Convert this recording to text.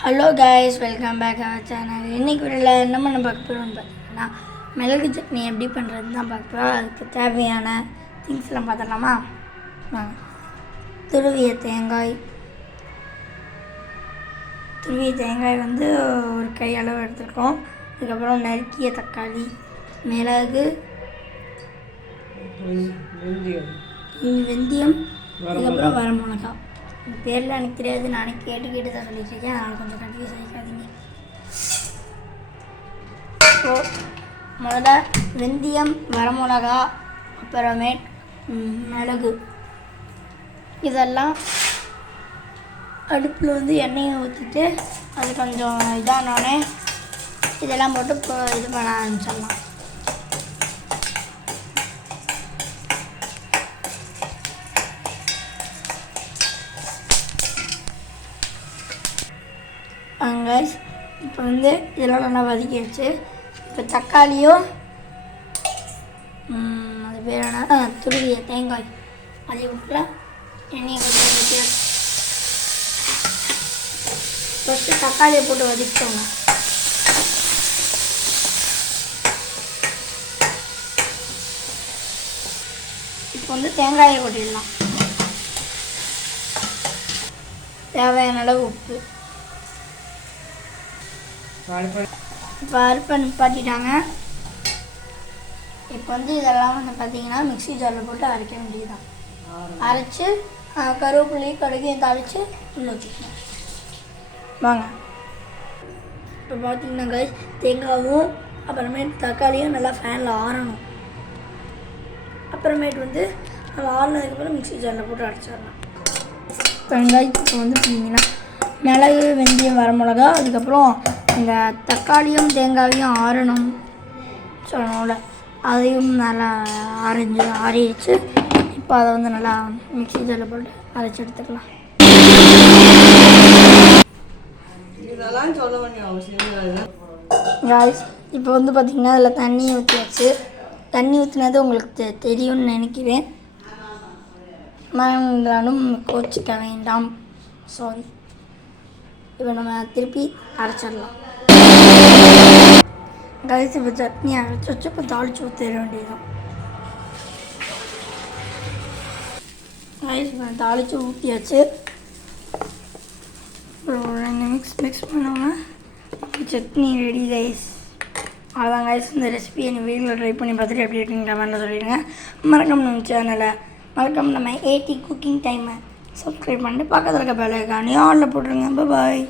Hello guys welcome back our channel இன்றைக்கி வீடியோவில் என்ன பண்ண பார்க்க போகிறோம்னு பார்த்தீங்கன்னா மிளகு சட்னி எப்படி பண்ணுறது தான் பார்க்க போகிறோம் அதுக்கு தேவையான திங்ஸ்லாம் பார்த்துடலாமா? துருவிய தேங்காய். துருவிய தேங்காய் வந்து ஒரு கை அளவு எடுத்துருக்கோம். அதுக்கப்புறம் நறுக்கிய தக்காளி மிளகு வெந்தயம். வெந்தயம் அதுக்கப்புறம் வர பேரில் எனக்கு தெரியாது நானே கேட்டு கேட்டு தான் சொல்லிட்டு இருக்கேன் அதனால் கொஞ்சம் கன்ஃபியூஸ் ஆகிக்காதீங்க ஸோ முதல்ல வெந்தயம் வரமிளகா அப்புறமே மிளகு. இதெல்லாம் அடுப்பில் வந்து எண்ணெயை ஊற்றிட்டு அது கொஞ்சம் இதானோடனே இதெல்லாம் போட்டு இப்போ இது பண்ண ஆரம்பிச்சிடலாம். கைஸ் இப்போ வந்து இதெல்லாம் நல்லா வதக்கிடுச்சு இப்போ தக்காளியும் அது பேர் என்ன? துருவிய தேங்காய். அதை விட்டுல எண்ணெயை கொஞ்சம் வச்சு ஃபஸ்ட்டு தக்காளியை போட்டு வதக்கிக்கோங்க. இப்போ வந்து தேங்காயை கொட்டிடலாம். தேவையான அளவு உப்பு. இப்போ அறுப்பை நிப்பாட்டிட்டாங்க இப்போ வந்து இதெல்லாம் வந்து பார்த்தீங்கன்னா மிக்ஸி ஜாரில் போட்டு அரைக்க வேண்டியதுதான். அரைச்சி கருவேப்பிலையும் கடுகையும் தாளித்து உள்ள வச்சுக்கணும். வாங்க. இப்போ பார்த்தீங்கன்னா guys, தேங்காயும் அப்புறமேட்டு தக்காளியும் நல்லா ஃபேனில் ஆறணும். அப்புறமேட்டு வந்து நம்ம ஆறுனதுக்கப்புறம் மிக்ஸி ஜாரில் போட்டு அரைச்சிடலாம். இப்போ இப்போ வந்து பார்த்தீங்கன்னா மிளகு வெந்தயம் வரமிளகா அதுக்கப்புறம் இந்த தக்காளியும் தேங்காயும் ஆறணும் சொன்னோம்ல அதையும் நல்லா ஆறிஞ்சு ஆறிடுச்சு. இப்போ அதை வந்து நல்லா மிக்ஸி ஜாரில் போட்டு அரைச்சி எடுத்துக்கலாம். இப்போ வந்து பார்த்திங்கன்னா அதில் தண்ணி ஊற்றியாச்சு தண்ணி ஊற்றினது உங்களுக்கு தெ தெரியும்னு நினைக்கிறேன். மறந்தாலும் கோச்சிக்க வேண்டாம். சாரி இப்போ நம்ம திருப்பி அரைச்சிடலாம். காய்ஸ் இப்போ சட்னி அரைச்சி வச்சு இப்போ தாளிச்சு ஊற்றிட வேண்டியதுதான். காய்ஸ் இப்போ தாளித்து ஊற்றியாச்சு அப்புறம் ரெண்டு மிக்ஸ் மிக்ஸ் பண்ணோம்னா சட்னி ரெடி ரைஸ் அவ்வளோதான் கைஸ் இந்த ரெசிபியை நீ வீட்டில் ட்ரை பண்ணி பார்த்துட்டு எப்படி இருக்குன்னு மாதிரிலாம் சொல்லிடுங்க. மறக்காம நம்ம சேனலை மறக்காம நம்ம ஏடி குக்கிங் டைமை சப்ஸ்கிரைப் பண்ணிட்டு பக்கத்தில் இருக்க பெல் ஐக்கானையும் ஆனில் போட்டுருங்க. பாய்